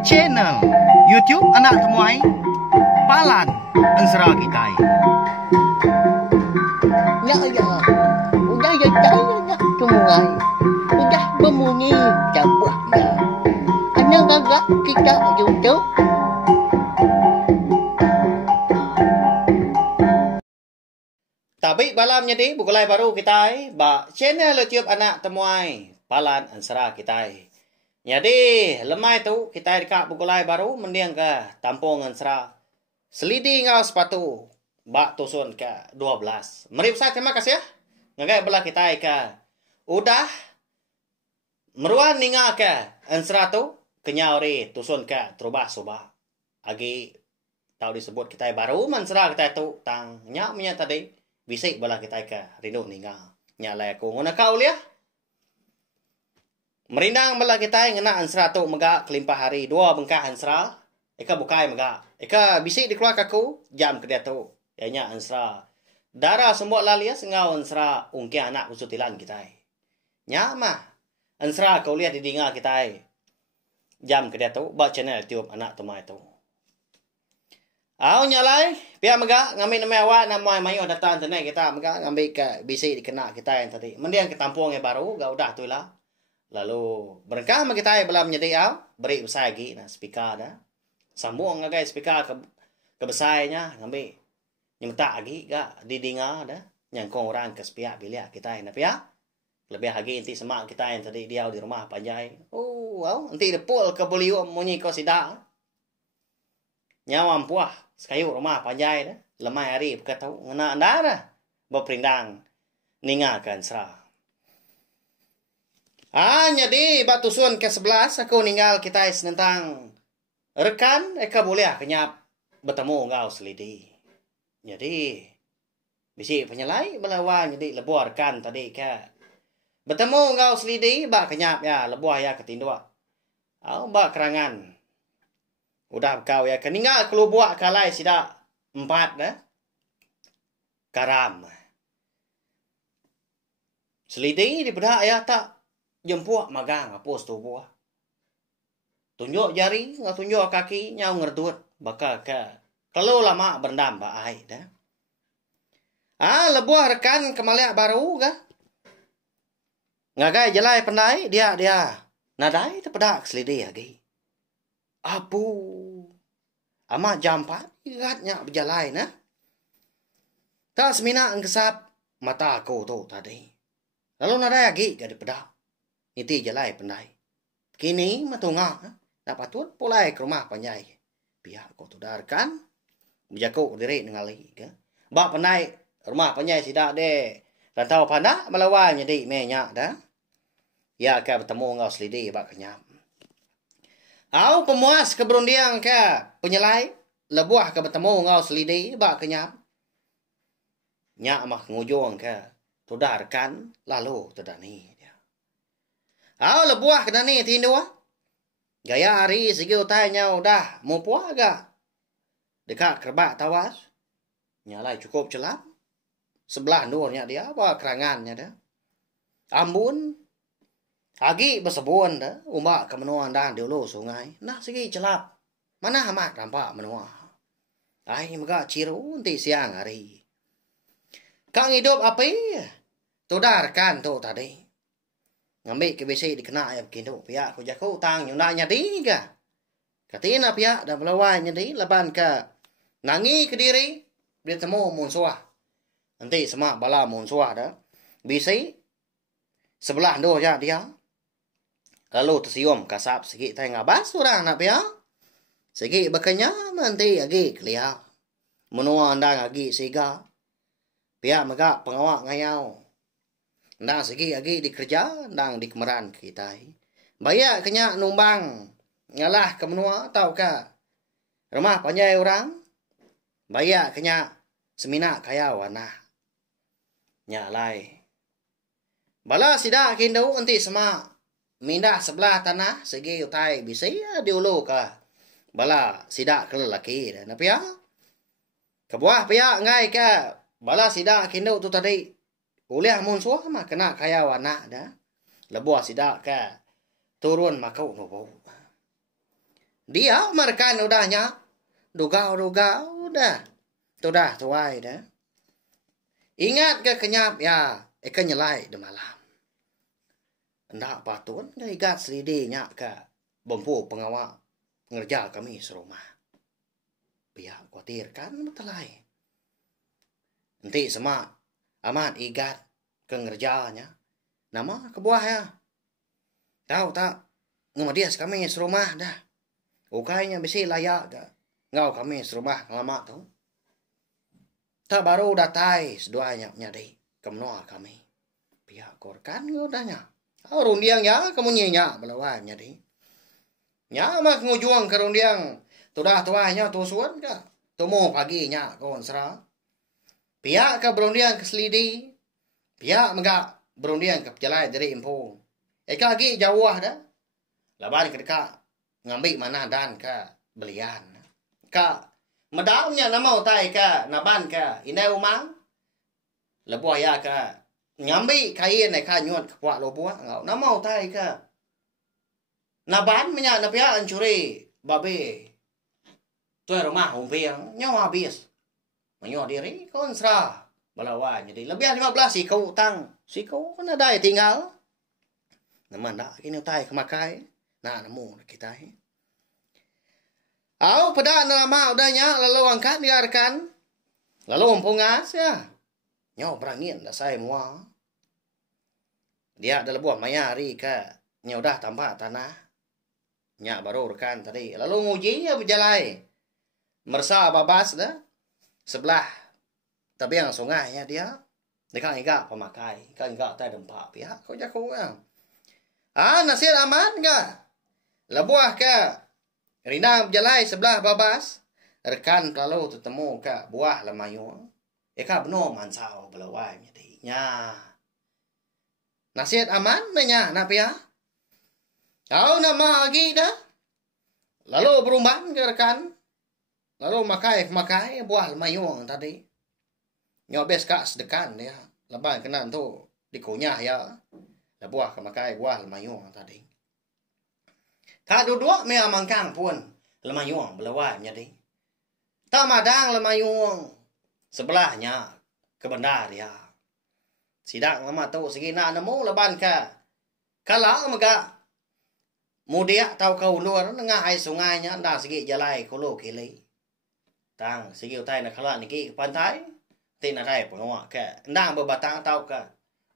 Channel YouTube Anak Temuai Palan Ansara Kitai. Ya, udah ya nak temuai. Udah berbunyi cabutnya. Anak gagak kita YouTube. Tapi balam jadi bukulai baru kita ba channel YouTube Anak Temuai Palan Ansara kita. Jadi lemai tu kita dekat bukulai baru mendiang ke Tampung Ansara. Selidi ngau sepatu ba tusun ke 12. Mari besar terima kasih ya. Ngagai belah kita ke udah meruan ninga ke Ansara tu kenyauri tusun ke terubah subah. Agi tahu disebut kita baru Ansara kita tu tang nyak punya tadi. Bisik bala kita ke rindu ninga. Nyalai aku nguna kau liah. Merindang bala kita ngena ansra tu mega kelimpah hari. Dua bengkah ansra. Eka bukai mega. Eka bisik dikeluar kaku. Jam kedua tu. Ianya ansra. Darah semua lalia sengau ansra ungki anak usutilan kita. Nyama. Ansra kau lihat di dinga kita. Jam kedua tu. Buat channel tiup anak temai tu. Au nyalai, pihak mega ngambil nama awak nama mayo datang tenai kita mega ngambil ke bisi dikena kita yang tadi. Mendiang ke Tampung yang baru, gak udah tu lah. Lalu berkah sama kita belum menjadi au, beri besar lagi nah speaker dah. Sambung ngagai speaker ke besarnya ngambil nyemtak lagi gak didinga dah. Nyangkong orang ke pihak bilik kita yang pihak. Lebih lagi inti semak kita yang tadi dia di rumah panjai. Oh, au, nanti depul ke beliau munyi kau sidak. Nyawam puah sekayu rumah panjai dah. Lemai hari berkata ngena anda dah. Berperindang ningakan serah. Jadi batu sun ke-11 aku ninggal kita tentang rekan eka boleh kenyap bertemu ngau selidi. Jadi bisi penyelai melawan jadi lebuah rekan tadi ke bertemu ngau selidi bak kenyap ya lebuah ya ketindua. Bak kerangan. Udah kau ya keninggal kalau buat kalai sida 4 dah. Karam. Selidi di bedak ya tak jemput magang apos tu buah. Tunjuk jari, nggak tunjuk kaki nyau ngerdut bakal ke kalau lama berendam ba ai dah. Lebuah rekan kemaliak baru kah? Ngagai jelai pendai dia. Nadai terpedak selidi lagi. Apu. Amat jam 4 ingatnya berjalan nah. Tak semina engkesap mata aku tu tadi. Lalu nadai lagi jadi pedak. Itu jalai pendai. Kini matunga dapat tuan pulai ke rumah panjai. Pihak kau tu darkan. Berjakuk diri dengan lagi ke. Bak pendai rumah panjai sidak de. Rantau pandak melawan jadi menyak dah. Ya ke bertemu ngau selidi bak kenyap. Au pemuas keberundiang ke penyelai lebuah ke bertemu ngau selidi bak kenyap. Nyak mah ngujung ke tudarkan lalu tedani dia. Au lebuah ke dani tindua. Gaya hari segi utainya udah mau puah agak. Dekat kerbak tawas. Nyalai cukup celap. Sebelah nurnya dia apa kerangannya dah. Ambun Agi bersebun dah, umbak ke menua dan di ulu sungai. Nah segi celap. Mana amat nampak menua. Mega ciru nanti siang hari. Kang hidup apa ya? Tudarkan tu tadi. Ngambil ke besi dikena ya begini. Pihak ku jaku utang yang nak nyadi ke. Katina pihak dah melawan nyadi. Leban ke nangi ke diri. Bertemu munsuah. Nanti semak bala munsuah dah. Bisi. Sebelah doh ya dia. Lalu tersium kasap segi tay ngabas orang nak pihak. Segi bekanya nanti lagi keliak. Menua anda lagi siga. Pihak mega pengawak ngayau. Anda segi lagi dikerja. Anda di kemeran kita. Bayak kenya numbang. Ngalah ke menua tahu ke. Rumah panjai orang. Bayak kenya semina kaya wana. Nyalai. Bala sidak kindu nanti semak. Mindah sebelah tanah segi utai bisa ya diulu ka bala sidak ke lelaki dah napi ya kebuah pihak ngai ke bala sidak kindu tu tadi ulih mun suah mah kena kaya wana dah lebuah sidak ke turun makau nobo. Dia merekan udahnya. Dugau dah. Sudah tuai dah. Ingat ke kenyap ya. Eka nyelai di malam. Ndak patun. Ingat selidinya ke bempu pengawal. Ngerja kami serumah. Pihak khawatir kan betelai. Nanti sama amat igat ke ngerjanya. Nama kebuah ya. Tahu tak? Ngemadias kami serumah dah. Ukainya besi layak dah. Ngau kami serumah lama tu. Tak baru datai seduanya nyadai. Kemnoa kami. Pihak korkan ngudahnya. Rundiang ya kamu nyenyak belawan nyadai. Nyamak ngujuang ke rundiang. Tudah tuahnya tusuan ka. Tumu paginya kawan serah. Pihak ke berundiang ke selidi. Pihak megak berundiang ke pejalai dari impu. Eka lagi jauh dah. Laban ke dekat. Ngambil mana dan ke belian. Ka medamnya nama utai ka naban ka inai umang. Lebuah ya ka. Ngambil kain ka nyuat ke puak lobuah. Nama utai ka. Naban menya napia ancuri. Babi. Tuai rumah umpiang. Nyawa habis. Menyo diri kon serah balawan jadi lebih 15 si kau utang si kau kan ada tinggal nama ndak kini utai kemakai nah nemu kita au pada nama udahnya lalu angkat biarkan lalu umpungas ya nyo berangin dah saya mua dia ada lebuah mayari ke nyo dah tampak tanah nya baru rekan tadi lalu ngujinya berjalai mersa babas dah sebelah tapi yang sungai ya dia kan enggak pemakai kan enggak tak dempak pihak kau jago kan nasir aman enggak lebuah ke rina berjalai sebelah babas rekan kalau ketemu ke buah lemayung ka benar mansau belawai jadinya nasir aman menya nak pihak kau nama lagi dah lalu berumban ke rekan lalu makai buah mayung tadi. Nyobes kak sedekan ya. Lepas kena tu dikunyah ya. Buah makai buah mayung tadi. Tak duduk me amangkang pun lemayung belawai jadi. Tak madang lemayung sebelahnya ke bandar ya. Sidang lama tu segina nemu leban ka. Kalau mega mudia tau kau luar ngah ai sungainya ndak segi jalai kulo kili. Tang segi utai nak kalah niki pantai tin ada pengawak ke ndang berbatang tau ke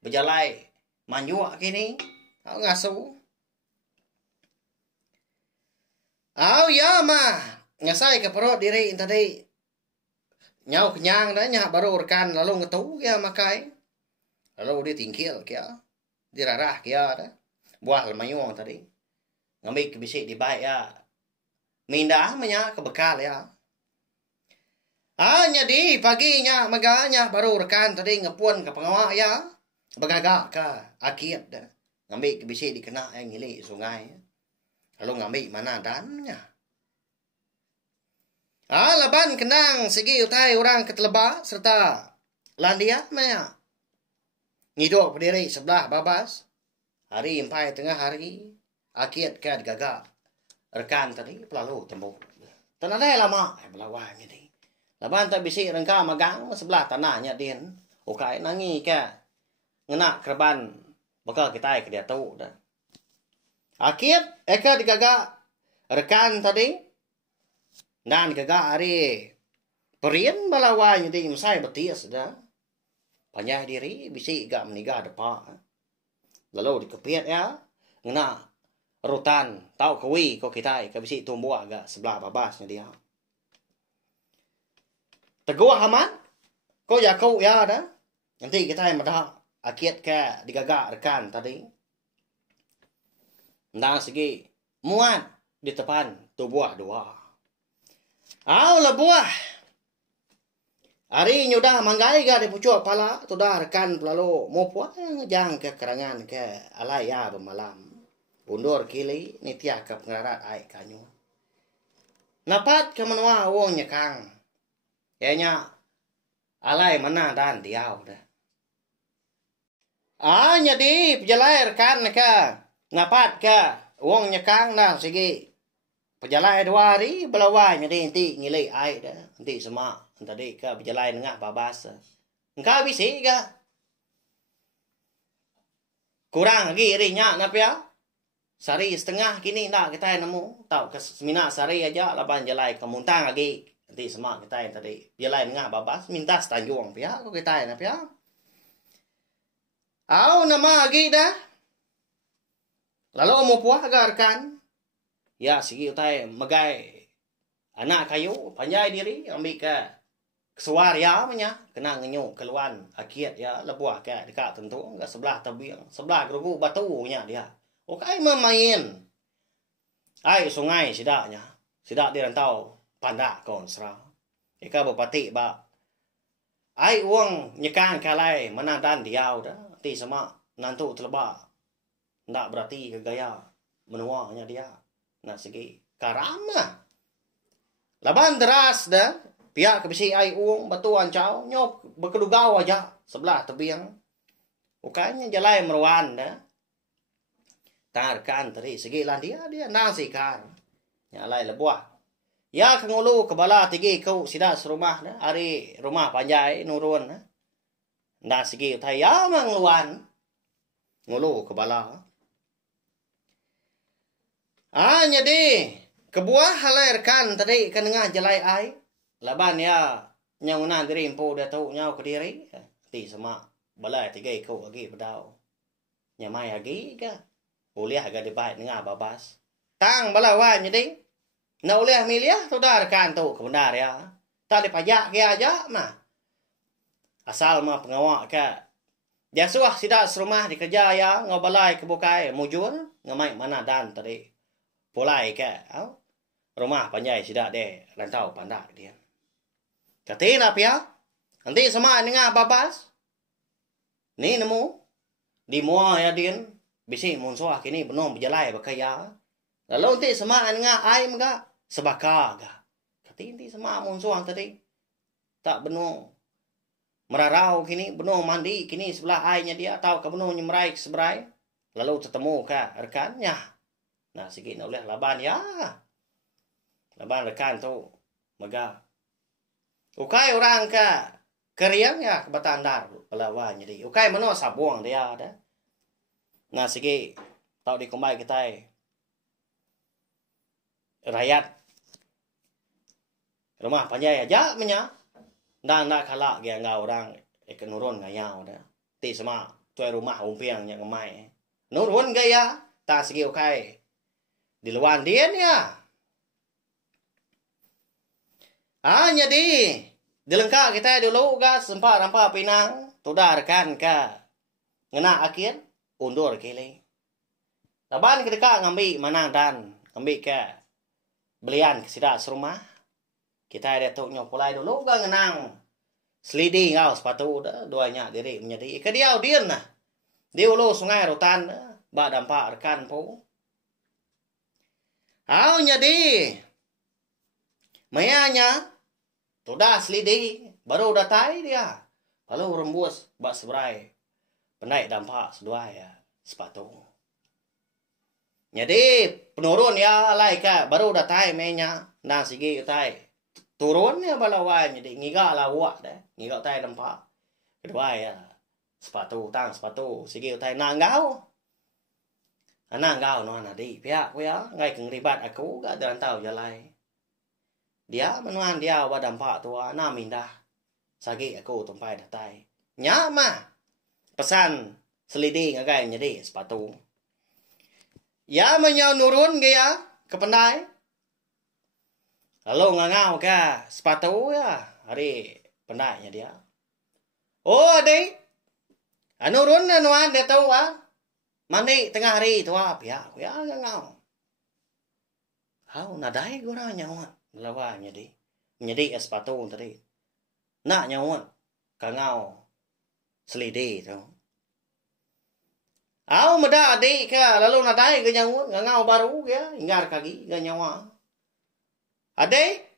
berjalai manjuak kini au ngasu au ya mah ngasai ke perut diri tadi nyau kenyang dah nya baru rekan lalu ngetu ya makai lalu dia tingkil kia dirarah kia dah buah mayung tadi ngambil ke bisik di baik ya mindah menya ke bekal ya jadi paginya meganya baru rekan tadi ngepun ke pengawak ya. Begagak ke akid dah. Ngambil ke bisik dikena yang ngili sungai. Lalu ngambil mana dannya. Laban kenang segi utai orang keteleba serta landia maya. Ngiduk berdiri sebelah babas. Hari empai tengah hari. Akid ke gagak. Rekan tadi pelalu tembuk. Tanadai lama. Belawai ni. Laban tak bisik rengka magang sebelah tanahnya din. Ukai nangi ke. Ngenak kerban. Bakal kita ke dia tahu dah. Akhir eka digagak rekan tadi. Dan digagak hari. Perian balawanya di masai betis dah. Panjang diri bisik gak menigah depan. Lalu dikepiat ya. Ngenak rutan. Tahu kewi kau kita ke bisik tumbuh agak sebelah babasnya dia. Teguh aman, kau ya kau ya dah. Nanti kita yang madah akid ke digagak rekan tadi. Nang segi muat di depan tu buah dua. Lebuah. Hari nyudah manggai ga di pucuk pala tu dah rekan lalu mau puas jang ke kerangan ke alaya bermalam. Undur kili ni tiak ke pengararat ai kanyu. Napat ke menua wong nyekang. Kayaknya alai mana dan diau dah. Jadi pejalai rekan ke napat ke uang nyekang dah sige. Perjalanan 2 hari belawai jadi nanti ngilai air dah. Nanti semak tadi ke perjalanan ngah babas. Engkau bisa ke? Kurang lagi rinya napa ya? Sari setengah kini nak kita nemu. Tahu ke semina sari aja laban jalai kemuntang lagi. Nanti semak kita tadi. Jalai ngah babas minta setanjung pihak ko kita napa ya? Au nama lagi dah. Lalu mau puah agarkan. Ya sige utai magai anak kayu panjai diri ambil ke kesuar ya menya kena ngenyu keluan akiat ya lebuah ke dekat tentu ke sebelah tebing sebelah gerugu batunya dia. Okai memain. Ai sungai sidaknya. Sidak di rantau pandak kon serau. Ika bupati ba. Ai uang nyekang kalai menandan diau dah. Ti sama nantu teleba. Ndak berarti ke gaya menuanya dia. Nah segi karama. Laban deras dah. Pihak kebisi ai uang batuan cau. Nyop berkedugau aja. Sebelah tebing. Ukanya jalai meruan dah. Tarkan tadi segi lan dia nasikar. Nyalai lebuah. Ya kengulu kebala tigi kau sidak serumah dah. Hari rumah panjai nurun dah. Nah segi utai ya mangluan. Ngulu kebala. Jadi kebuah halerkan tadi ke tengah jalai ai. Laban ya nyaunan diri empu dia tahu nyau ke diri. Ti sama balai tiga kau lagi pedau. Nyamai lagi ke. Uliah agak dibaik tengah babas. Tang balawan jadi. Na uliah miliah tu dah rekan tu kebenar ya. Tak dipajak ke aja mah. Asal mah pengawak ke. Jasuah sidak serumah dikerja ya. Ngau balai kebukai mujur. Ngamai mana dan tadi. Pulai ke, rumah panjai sidak deh, rantau pandak dia. Katina pia, nanti sama dengan babas. Ni nemu, di mua ya din, bisi munsuah kini benom berjalai berkaya. Lalu nanti sama dengan ai mga sebaka ga. Katina sama munsuah tadi, tak benom. Merarau kini benom mandi kini sebelah ainya dia tahu ke benom nyemrai seberai. Lalu ketemu ke rekannya. Nah, sikit nak boleh laban ya. Laban rekan tu. Mega. Ukai orang ke keriang ya ke Batandar. Pelawan jadi. Ukai mana sabuang dia ada. Nah, sikit. Tahu di kumbai kita. Rakyat. Rumah panjai aja menya. Dan nak kalak dia ngau orang. Ikan nurun ngayau dah. Ti sama. Tuai rumah umpiang yang ngemai. Nurun gaya. Tak sikit ukai. Di luar dia ya. Jadi dilengkap kita dulu gas sempat rampa pinang. Tudah rekan ke. Ngena akhir. Undur kili. Laban ketika ngambil manang dan. Ngambil ke. Belian ke sidak serumah. Kita ada tu nyopulai dulu ke ngenang. Selidi ngau sepatu dah. Duanya diri menjadi. Kediau dia nah. Di ulu sungai Rutan. Ba dampak rekan pun. Jadi mayanya sudah selidi baru datai dia lalu rembus bak seberai penaik dampak sedua ya sepatu jadi penurun ya lai ka baru datai mayanya nah sigi utai turun ya balawan jadi ngiga lawak deh ngiga tai dampak kedua ya sepatu tang sepatu sigi utai nanggau anak kau no nadi pihak ya ngai keng ribat aku gak terantau jalai dia menuan dia wa dampak tua na mindah sagi aku tumpai datai nyama pesan selidi ngagai jadi sepatu ya menyau nurun gaya ke pendai lalu ngangau ke sepatu ya hari pendainya dia oh adik nurun nuan dia tahu mandi tengah hari tu apa ya ngau. Hau nadai gora nyawa lawan jadi sepatu tadi. Nak nyawa kangau selidi tu. Au meda adik ke lalu nadai ke nyawa ngau baru ya ingar kaki ke nyawa. Adik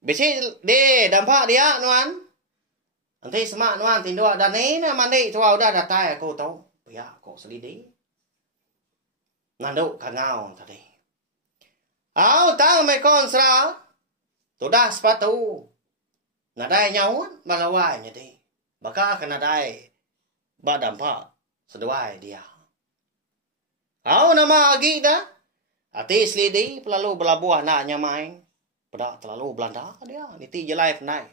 besi de dampak dia nuan. Nanti semak nuan tindua dan ni na mandi tu udah datai aku tahu. Ya kok selidi. nanduk kangau tadi. Au tang me kon sra. Tudah sepatu. Nadai nyawun malawai nyadi. Baka kana dai ba dampa seduai dia. Au nama agi dah. Ati selidi pelalu belabuah nak nyamai. Pada terlalu Belanda dia. Niti jelai penai.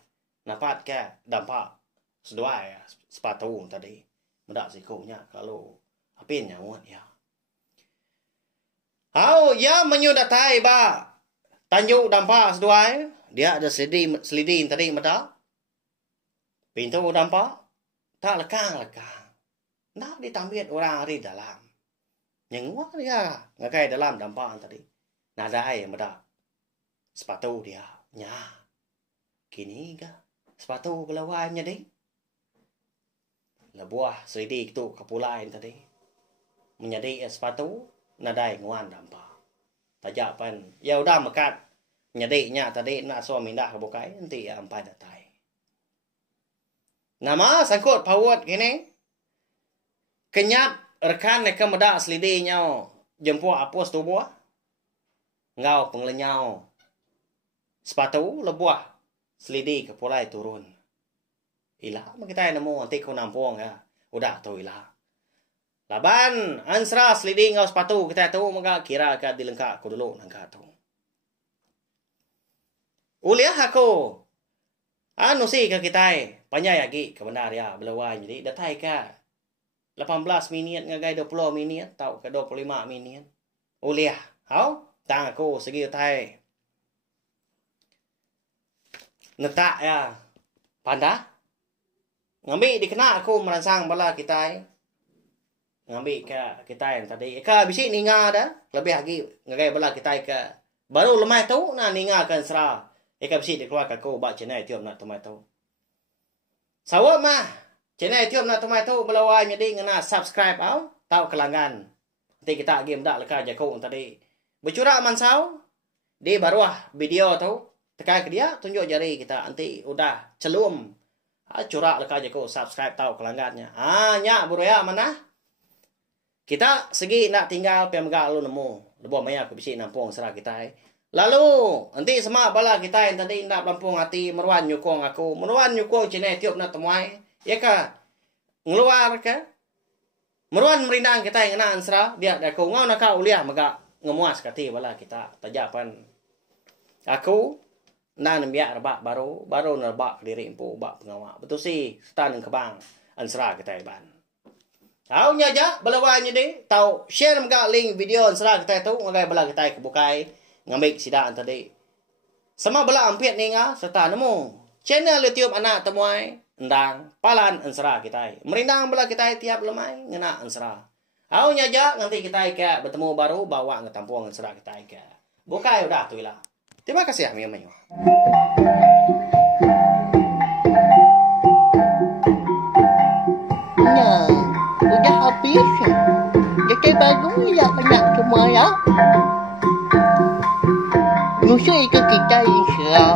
Napat ke dampa seduai sepatu tadi. Medak sikunya kalau apin nyawun ya. Au ya menyudatai ba. Tanjuk dampa seduai. Dia ada selidi tadi mata. Pintu dampa. Tak lekang-lekang. Nak ditambit orang di dalam. Yang wah dia. Ngakai dalam dampa tadi. Nadai mata. Sepatu dia. Nya. Kini ke. Sepatu belawainya deh. Lebuah selidi itu kepulain tadi. Menjadi sepatu. Nadai nguan dampa. Tajapan. Ya udah mekat. Nyadiknya tadi nak suami dah kebukai nanti ampai datai. Nama sangkut pawat gini. Kenyap rekan mereka medak selidinya jemput apos tubuh. Ngau penglenyau. Sepatu lebuah selidi kepulai turun. Ilah kita nemu nanti kau nampung ya. Udah tu ilah. Laban ansra selidi ngau sepatu kita tu maka kira kat dilengkap ku dulu nangka tu. Uliah aku. Anu sih ke kita. Panyai lagi ke benar ya. Belawai jadi. Datai ke. 18 minit. Ngagai 20 minit. Tau ke 25 minit. Uliah. Hau. Tang aku segi datai. Netak ya. Panda. Ngambil dikena aku merangsang bala kita. Ngambil ke kita yang tadi. Eka bisik ninga dah. Lebih lagi. Ngagai bala kita ke. Baru lemah tu. Nah ninga kan serah. Eka bisi dikeluar aku bak channel tiup nak tomato. Sawat mah. Channel tiup nak tomato belawai jadi ngena subscribe au, tahu kelangan. Nanti kita game dak leka jakong tadi. Bercurak mansau di baruah video tu. Tekan ke dia tunjuk jari kita nanti udah celum. Curak leka jakong subscribe tahu kelangannya. Nya buruya mana? Kita segi nak tinggal pemegak lu nemu. Lebih banyak aku bisi nampung serah kita. Lalu, nanti semak bala kita yang tadi nak lampung hati meruan nyukong aku. Meruan nyukong channel tiup nak temuai. Ya ka? Ngeluar ka? Meruan merindang kita yang nak ansra. Dia aku ngau nak kau uliah maka ngemuas kati bala kita. Tajapan. Aku nak nembiak rebak baru. Baru nerbak diri empu bak pengawak. Betul sih. Stan yang kebang. Ansra kita iban. Tahu nyaja belawanya deh. Tahu share maka link video ansra kita tu. Ngagai bala kita kebukai. Ngambil sidaan tadi. Sama bela ampiat ninga serta nemu channel YouTube anak temuai endang palan ansra kita. Merindang bela kita tiap lemai ngena ansra. Au nyaja nanti kita ke bertemu baru bawa ngetampung ansra kita ke. Bukai udah tu lah. Terima kasih ya Mio. Nah, udah habis. Jadi baru ya banyak semua ya. Musuh itu kita insya